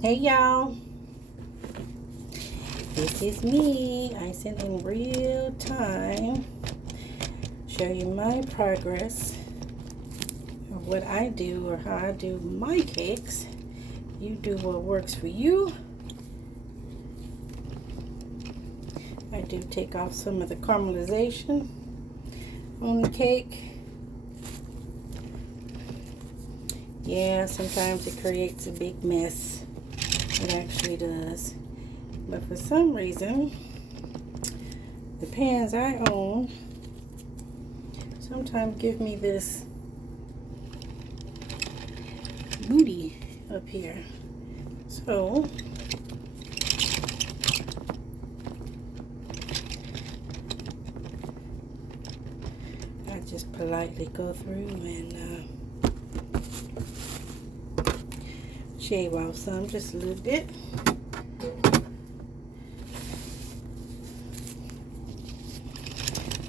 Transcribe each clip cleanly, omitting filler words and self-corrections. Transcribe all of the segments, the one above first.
Hey y'all, this is me. I send in real time, show you my progress of what I do or how I do my cakes. You do what works for you. I do take off some of the caramelization on the cake. Yeah, sometimes it creates a big mess. It actually does. But for some reason, the pans I own sometimes give me this booty up here. So I just politely go through and shave off some, just a little bit.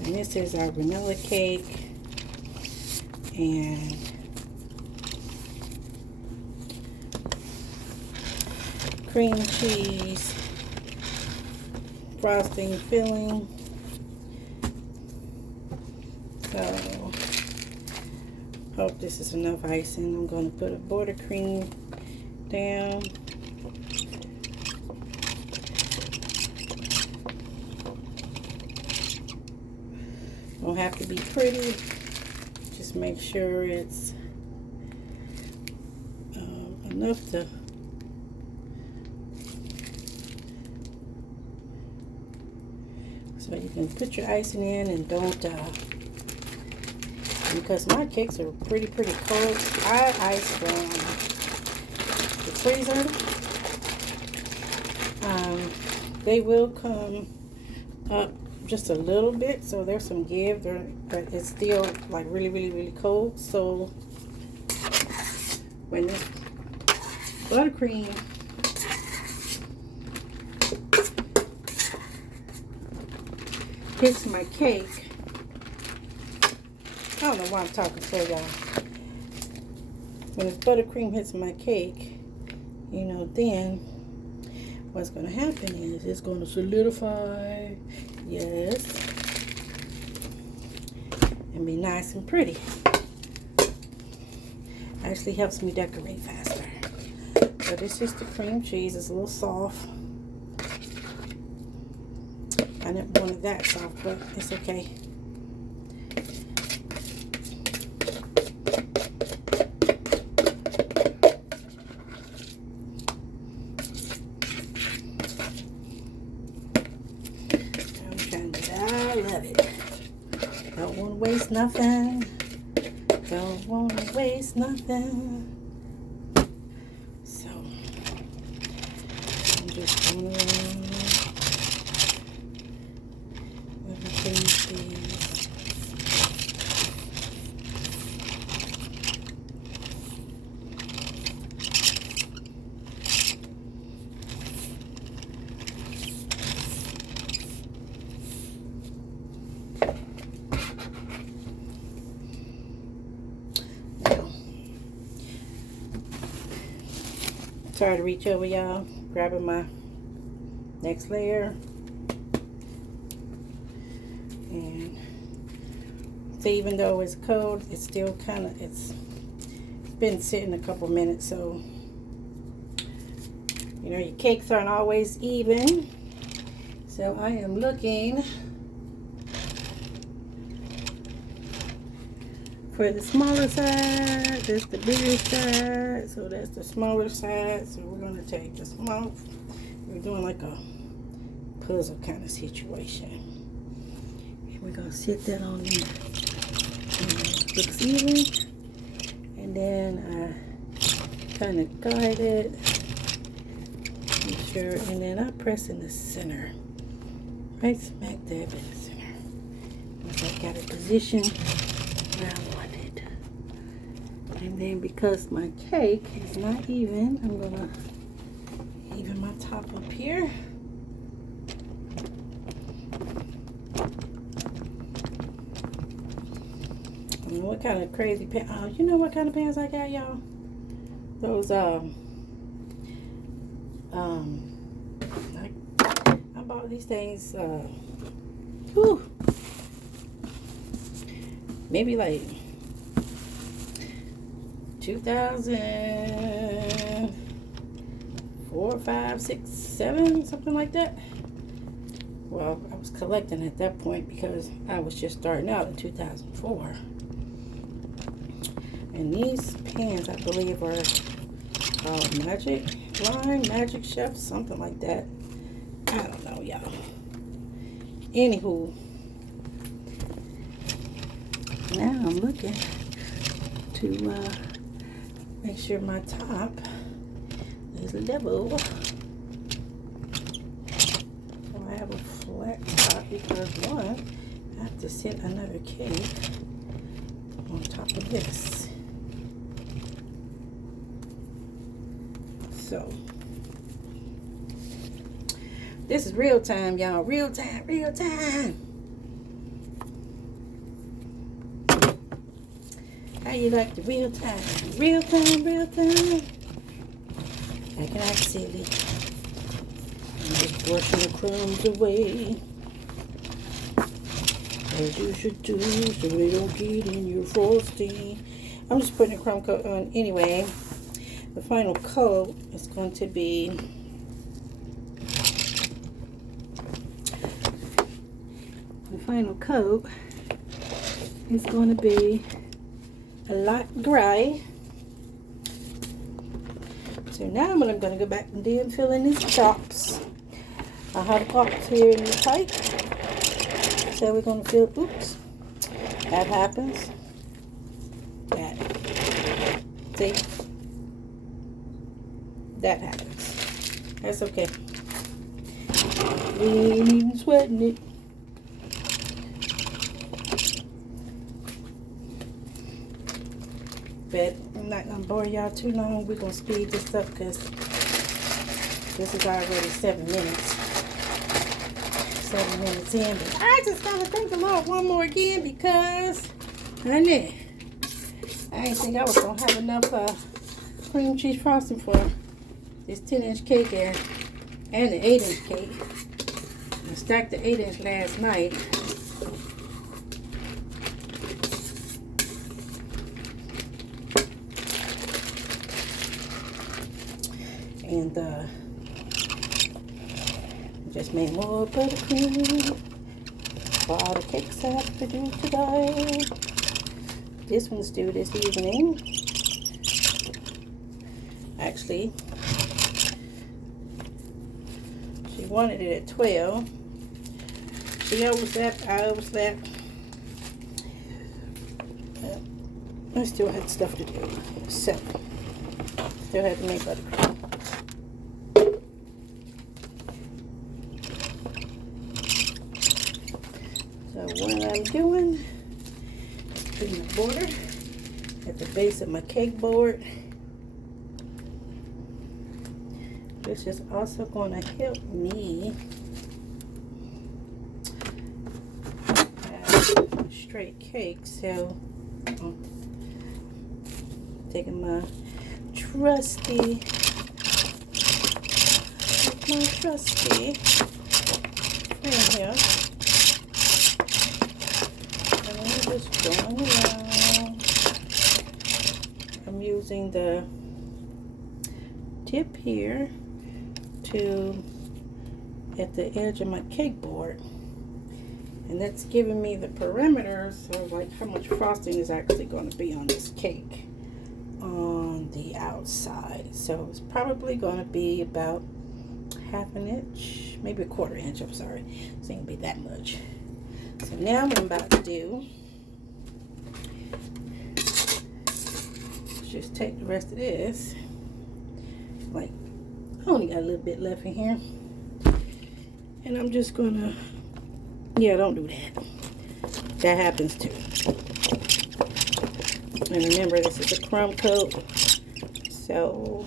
And this is our vanilla cake and cream cheese, frosting, filling. So, hope this is enough icing. I'm going to put a border cream down. Don't have to be pretty. Just make sure it's enough to so you can put your icing in and don't because my cakes are pretty cold. I ice from the freezer. They will come up just a little bit, so there's some give there, but it's still like really cold. So when the buttercream hits my cake, I don't know why I'm talking so y'all. When this buttercream hits my cake, you know, then what's going to happen is it's going to solidify, yes, and be nice and pretty. Actually helps me decorate faster. So this is the cream cheese. It's a little soft. I didn't want it that soft, but it's okay. Don't want to waste nothing. Don't want to waste nothing. So, I'm just going to everything Sorry to reach over, y'all. Grabbing my next layer. And so even though it's cold, it's still kind of, it's been sitting a couple minutes. So, you know, your cakes aren't always even. So I am looking for the smaller side. That's the bigger side. So that's the smaller side. So we're going to take the small. We're doing like a puzzle kind of situation. And we're going to sit that on there. Looks even. And then I kind of guide it. Make sure. And then I press in the center. Right smack dab in the center. Once I got it positioned where I want it. And then because my cake is not even, I'm gonna even my top up here. I don't know what kind of crazy pan. You know what kind of pans I got, y'all? Those I bought these things, whew, maybe like 2004, 5, 6, 7, something like that. Well, I was collecting at that point because I was just starting out in 2004. And these pens, I believe, are called Magic Line, Magic Chef, something like that. I don't know, y'all. Anywho, now I'm looking to make sure my top is level. So I have a flat top because one, I have to set another cake on top of this. So this is real time, y'all. Real time, real time. How you like the real time? Real time, real time. Acting like silly. I'm just brushing the crumbs away, as you should do, so they don't get in your frosting. I'm just putting a crumb coat on anyway. The final coat is going to be a light gray. So now I'm going to go back and fill in these drops. I have drops here in the pipe. So we're going to fill, oops, that happens. That, see, that happens. That's okay. We ain't even sweating it. But I'm not going to bore y'all too long. We're going to speed this up because this is already 7 minutes. 7 minutes in. But I just got to thank the Lord one more again because, honey, I didn't think I was going to have enough cream cheese frosting for this 10-inch cake and the 8-inch cake. I stacked the 8-inch last night. And just made more buttercream for all the cakes I have to do today. This one's due this evening. Actually, she wanted it at 12. She overslept, I overslept. I still had stuff to do. So, still had to make buttercream. So what I'm doing is putting the border at the base of my cake board. This is also going to help me have a straight cake. So I'm taking my trusty pen here. Just going around. I'm using the tip here to at the edge of my cake board, and that's giving me the parameters of like how much frosting is actually going to be on this cake on the outside. So it's probably going to be about 1/2 inch, maybe 1/4 inch. I'm sorry, it's not going to be that much. So now what I'm about to do, just take the rest of this, like I only got a little bit left in here, and I'm just gonna, yeah, don't do that, that happens too. And remember, this is a crumb coat, so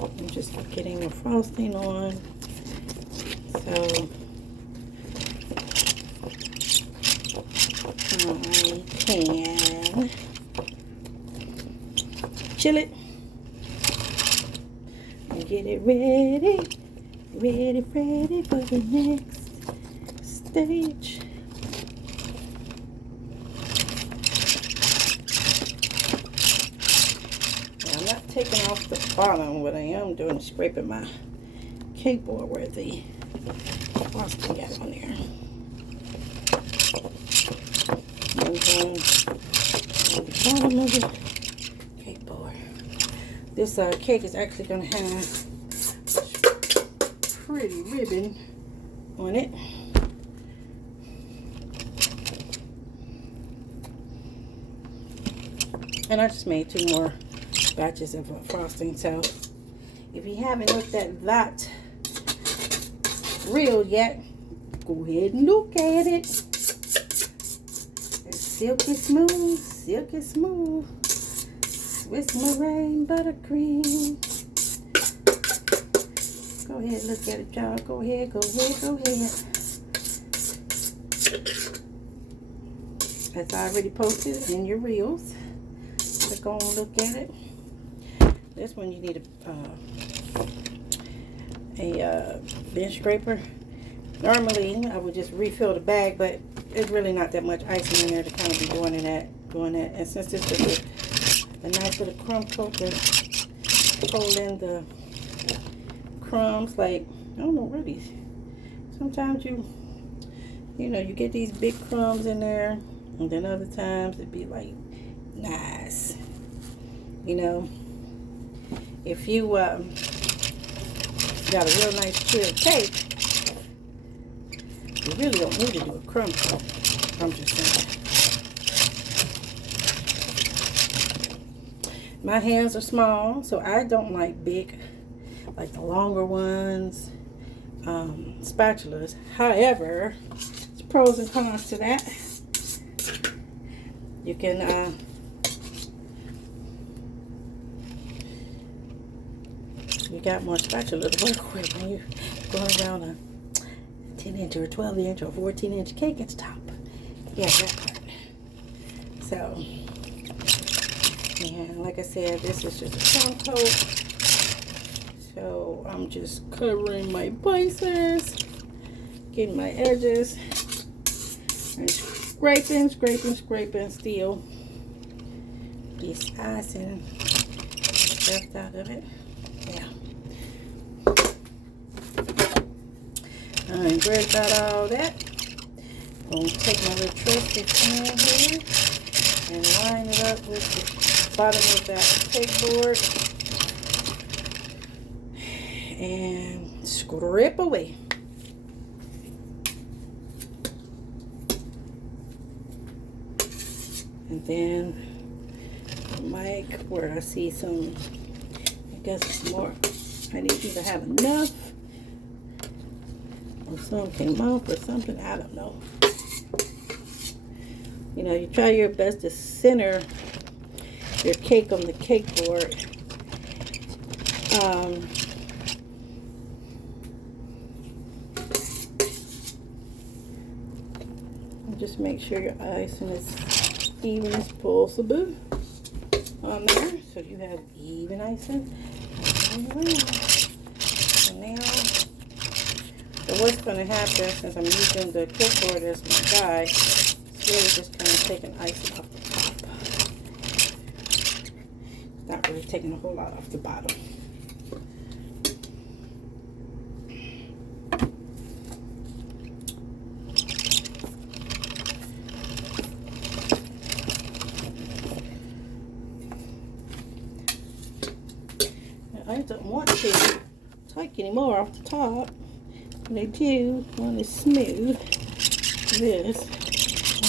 I'm just getting the frosting on. So I can chill it and get it ready. Ready for the next stage. Now, I'm not taking off the bottom. What I am doing is scraping my cake board where the frosting got on there. And then the bottom of the cake board. This cake is actually going to have pretty ribbon on it. And I just made 2 more batches of frosting. So if you haven't looked at that reel yet, go ahead and look at it. It's silky smooth, silky smooth. Swiss meringue buttercream. Go ahead, look at it, y'all. Go ahead. That's already posted in your reels. So go and look at it. This one you need a bench scraper. Normally I would just refill the bag, but it's really not that much icing in there to kind of be doing that. And since this is a nice little crumb coat to hold in the crumbs, like, I don't know, really, sometimes you get these big crumbs in there, and then other times it'd be like nice, if you got a real nice chilled cake, you really don't need to do a crumb coat. I'm just saying. My hands are small, so I don't like big, like the longer ones, spatulas. However, there's pros and cons to that. You can you got more spatula to work with when you're going around a 10-inch or a 12-inch or 14-inch cake at the top. Yeah, that part. So, yeah, like I said, this is just a crumb coat. So I'm just covering my places, getting my edges, and scraping still this icing left out of it. Yeah. I grayed out all that. I'm going to take my little trusty pan here and line it up with the bottom of that cake board and scrape away. And then Mike, where I see some, I guess it's more, I need you to have enough, or some came off or something, I don't know. You try your best to center your cake on the cake board. Just make sure your icing is even as possible on there, so you have even icing. So now, so what's going to happen, since I'm using the cake board as my guide, it's really just kind of taking icing off the top. It's not really taking a whole lot off the bottom. I don't want to take any more off the top. And I do want to smooth this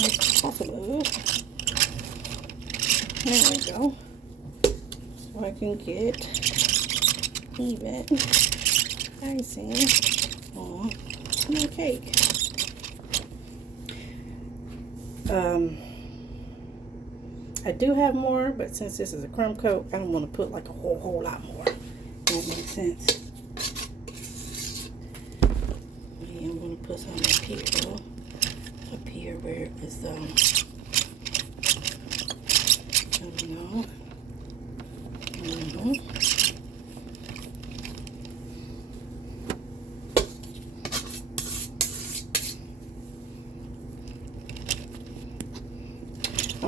as possible. There we go. So I can get even icing on my cake. I do have more, but since this is a crumb coat, I don't want to put like a whole lot more. That makes sense. And I'm going to put some up here where it's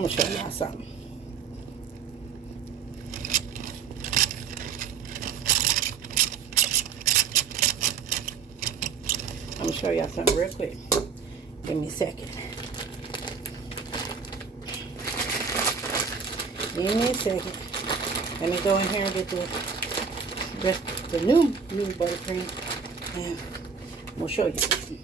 gonna show y'all something. I'm gonna show y'all something real quick. Give me a second. Give me a second. Let me go in here and get the new buttercream, and we'll show you something.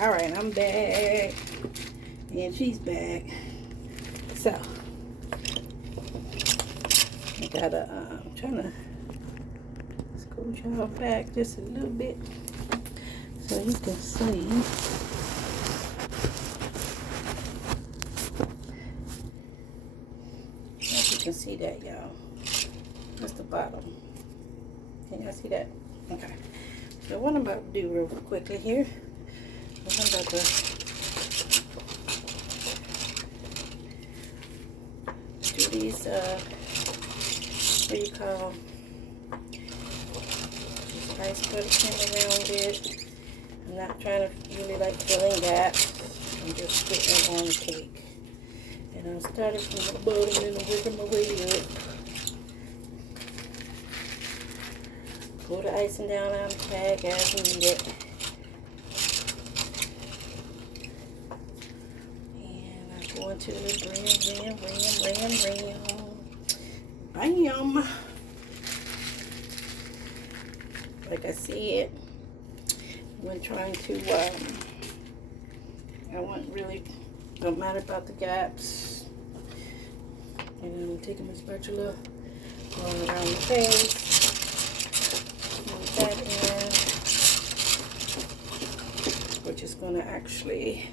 All right, I'm back, and she's back. So, I gotta, I'm trying to scoot y'all back just a little bit so you can see. If you can see that, y'all. That's the bottom. Can y'all see that? Okay. So what I'm about to do real quickly here, I'm about to do these, what do you call, ice buttercream around it. I'm not trying to really like filling gaps. I'm just putting on the cake. And I'm starting from the bottom and I'm working my way up. Pull the icing down on the bag as needed. Going to rim. Bam. Like I said, when trying to, I want really, don't matter about the gaps. And then I'm taking my spatula, going around the face, move that in, which is going to actually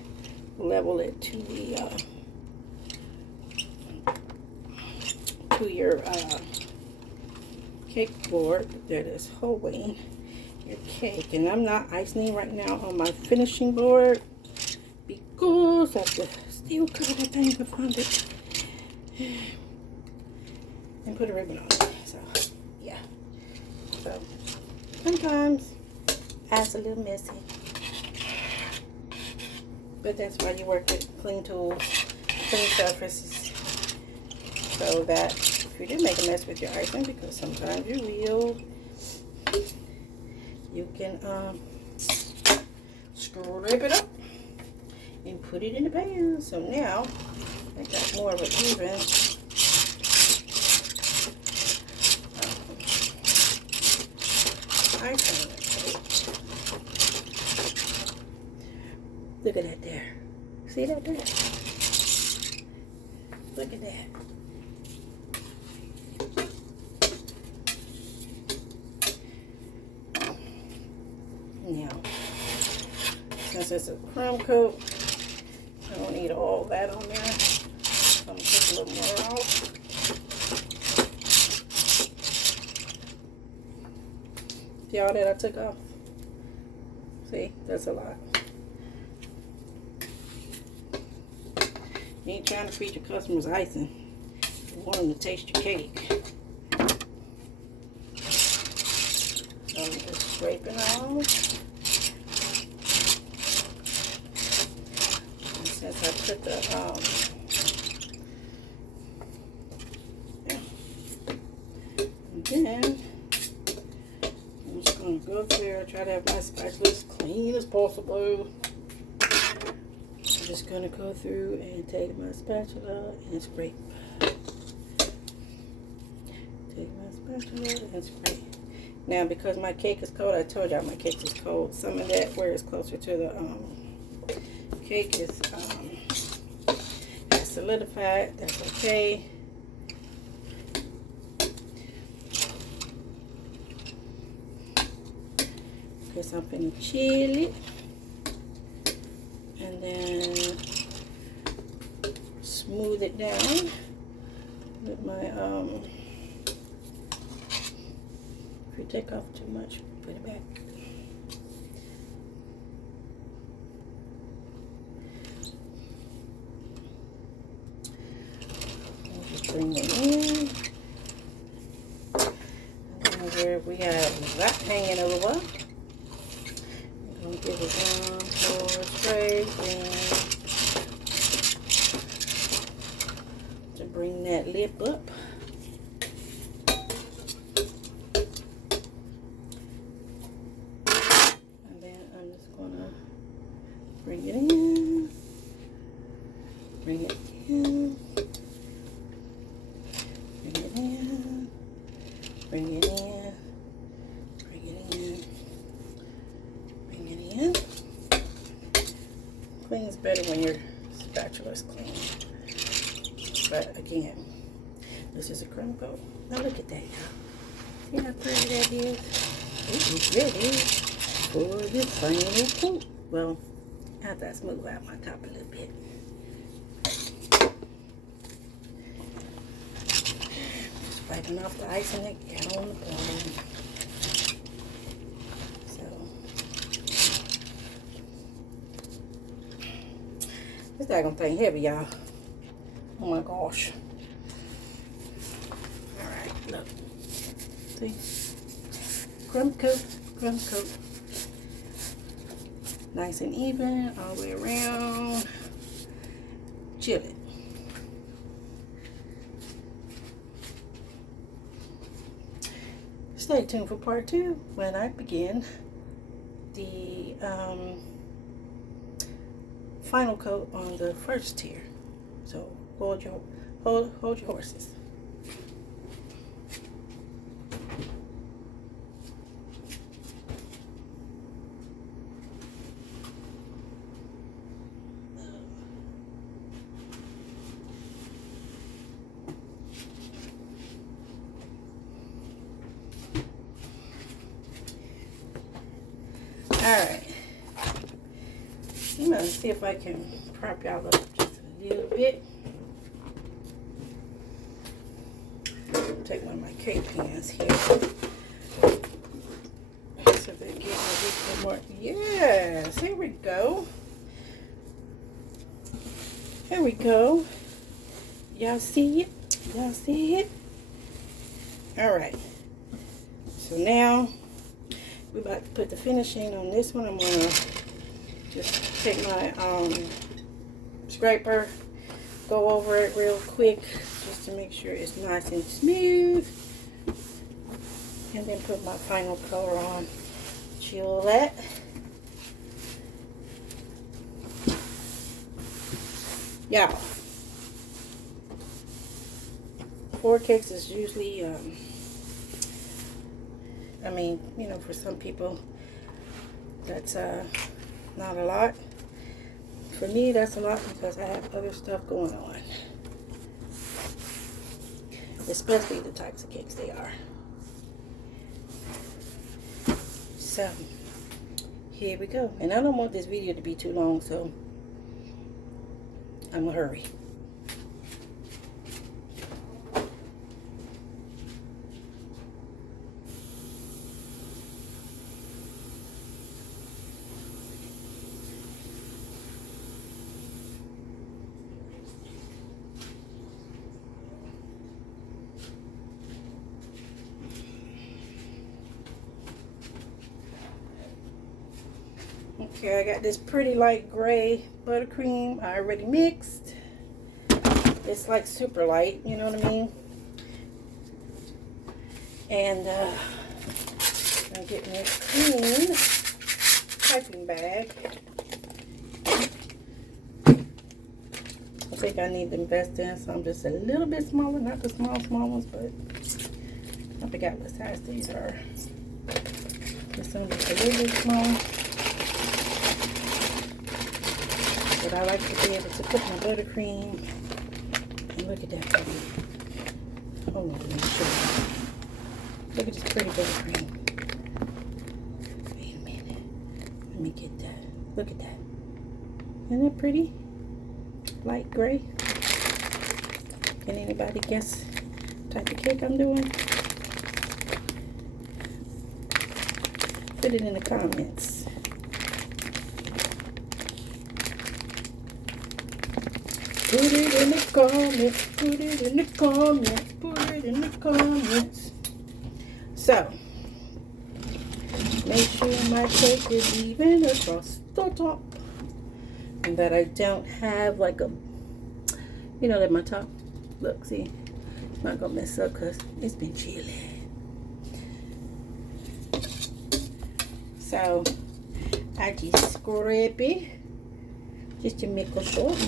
level it to the to your cake board that is holding your cake. And I'm not icing right now on my finishing board because I have to still cover that thing if I find it and put a ribbon on it. So yeah, so sometimes that's a little messy. But that's why you work with clean tools, clean surfaces, so that if you do make a mess with your icing, because sometimes you will, you can scrape it up and put it in the pan. So now I got more of an even icing. Look at that there. See that there? Look at that. Now, since it's a crumb coat, I don't need all that on there. So I'm going to take a little more off. See all that I took off? See, that's a lot. You ain't trying to feed your customers icing. You want them to taste your cake. So I'm just scraping off. And since I put the and then I'm just gonna go through. Try to have my spatula as clean as possible. I'm just going to go through and take my spatula and scrape. Take my spatula and scrape. Now, because my cake is cold, I told y'all my cake is cold. Some of that where it's closer to the cake is solidified. That's okay. Because I'm finna chill it. And then smooth it down with my, if you take off too much, put it back. And just bring it in. And here we have that hanging over. I'm going to give it one more spray and to bring that lip up. And then I'm just going to bring it in, bring it in, bring it in, bring it in, bring it in, bring it in. Cleans better when your spatula's clean. But again, this is a crumb coat. Now look at that, y'all. See how pretty that is? It is ready for the final coat. Well, after I smooth out my top a little bit. Just wiping off the icing that got on the bottom. This daggone thing heavy, y'all. Oh my gosh. Alright, look. See? Crumb coat, crumb coat. Nice and even all the way around. Chill it. Stay tuned for part 2 when I begin the final coat on the first tier. So hold your horses. Alright. I'm going to see if I can prop y'all up just a little bit. Take one of my K pans here. So they get a little more. Yes, here we go. Here we go. Y'all see it? Y'all see it? Alright. So now we're about to put the finishing on this one. I'm going to just take my scraper, go over it real quick just to make sure it's nice and smooth, and then put my final color on. Chill that. Y'all, 4 cakes is usually I mean, you know, for some people that's not a lot. For me, that's a lot because I have other stuff going on. Especially the types of cakes they are. So, here we go. And I don't want this video to be too long, so I'm gonna hurry. Okay, I got this pretty light gray buttercream I already mixed. It's like super light, you know what I mean? And I'm getting this clean piping bag. I think I need to invest in some just a little bit smaller, not the small ones, but I forgot what size these are. This one is a little bit small. But I like to be able to put my buttercream. And look at that pretty. Hold on, let me show you. Look at this pretty buttercream. Wait a minute. Let me get that. Look at that. Isn't that pretty? Light gray. Can anybody guess what type of cake I'm doing? Put it in the comments. Put it in the comments. Put it in the comments. Put it in the comments. So, make sure my cake is even across the top. And that I don't have like a, you know, that my top, look, see, it's not gonna mess up because it's been chilly. So, I just scrape it just to make it short.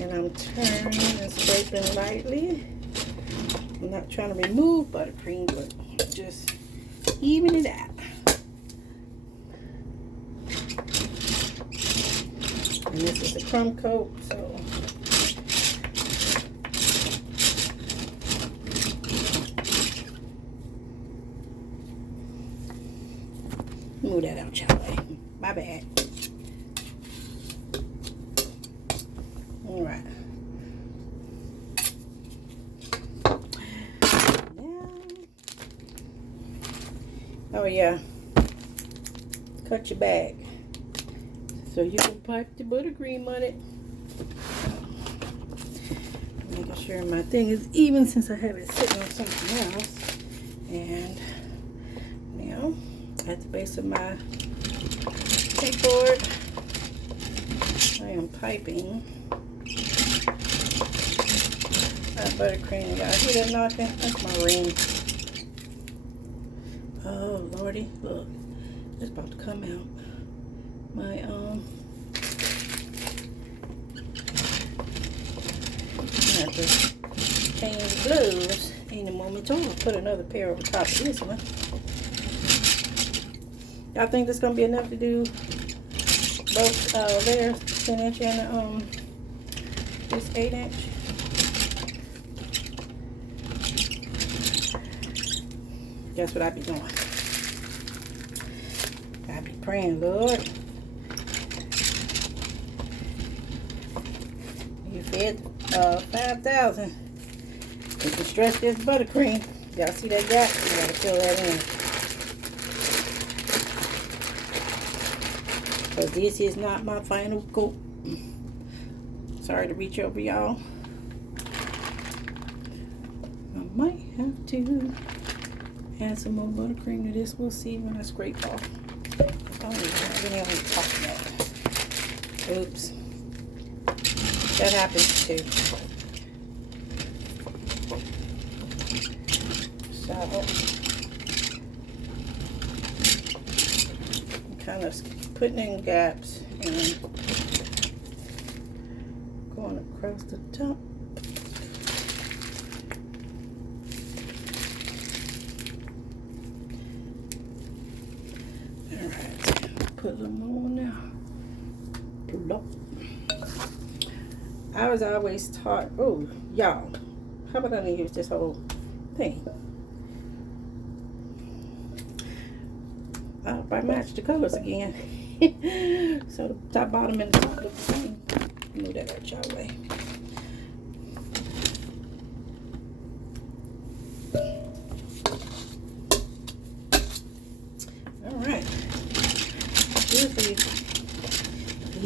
And I'm turning and scraping lightly. I'm not trying to remove buttercream, but just even it out. And this is a crumb coat, so move that out your way. My bad. All right. Now, oh yeah, cut your bag so you can pipe the buttercream on it. Making sure my thing is even since I have it sitting on something else. And now at the base of my cake board, I am piping my buttercream. Y'all hear that knocking? That's my ring. Oh lordy, look, it's about to come out. My I have to change the gloves in a moment. So I'm gonna put another pair over top of this one. Y'all think this gonna be enough to do both layers, 10-inch and this 8-inch? That's what I be doing. I be praying, Lord. You fed 5,000. You can stretch this buttercream. Y'all see that gap? You gotta fill that in. Because this is not my final coat. Sorry to reach over y'all. I might have to add some more buttercream to this. We'll see when I scrape off. I don't even have any on top of that. Oops. That happens too. So, I'm kind of putting in gaps and going across the top. Alright, put them on now. Pull up. I was always taught, oh, y'all, how about I use this whole thing? I match the colors again. So the top, bottom, and the top look the same. Move that out your way. Alright. Usually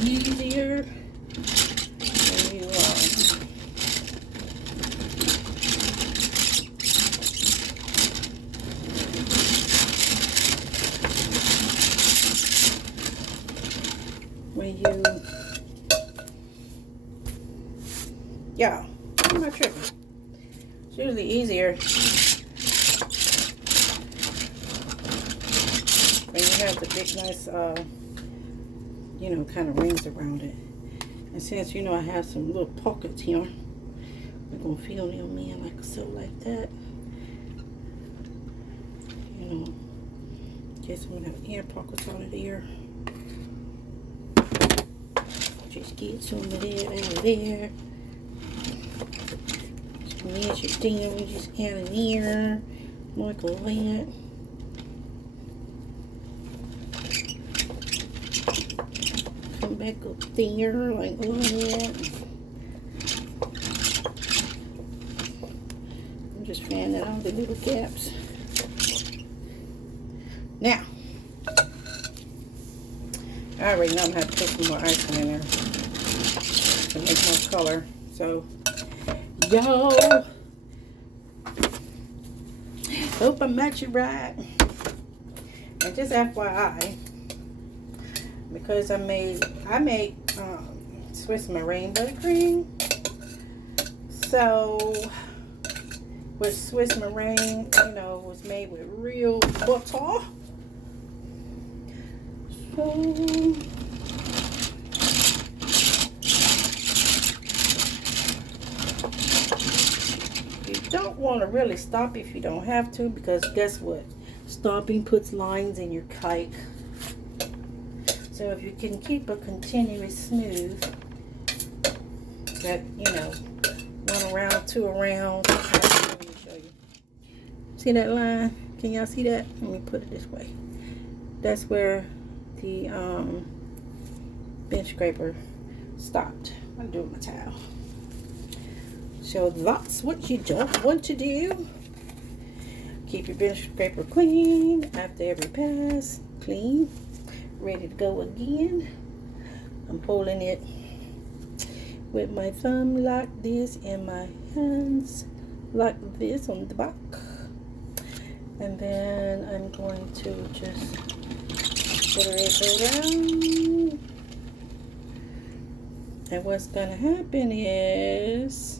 easier when you yeah, I'm not tripping. It's usually easier when you have the big, nice, you know, kind of rings around it. And since, you know, I have some little pockets here, we're going to fill them in like so, like that. You know, get some of that air pockets out of there. Just get some of that out of there. Mash it down, just add it here, like that. Come back up there, like that. just fanning on the little caps. Now, I already know I'm going to have to put some more icing in there to make more color. So, yo, hope I match it right. And just FYI, because I made Swiss meringue buttercream. So with Swiss meringue, you know, was made with real butter. So you don't want to really stop if you don't have to, because guess what? Stopping puts lines in your cake. So if you can keep a continuous smooth, that, you know, 1 around, 2 around. Let me show you. See that line? Can y'all see that? Let me put it this way. That's where the bench scraper stopped. I'm doing my towel. So that's what you don't want to do. Keep your bench scraper clean after every pass. Clean. Ready to go again. I'm holding it with my thumb like this and my hands like this on the back. And then I'm going to just put it around. And what's going to happen is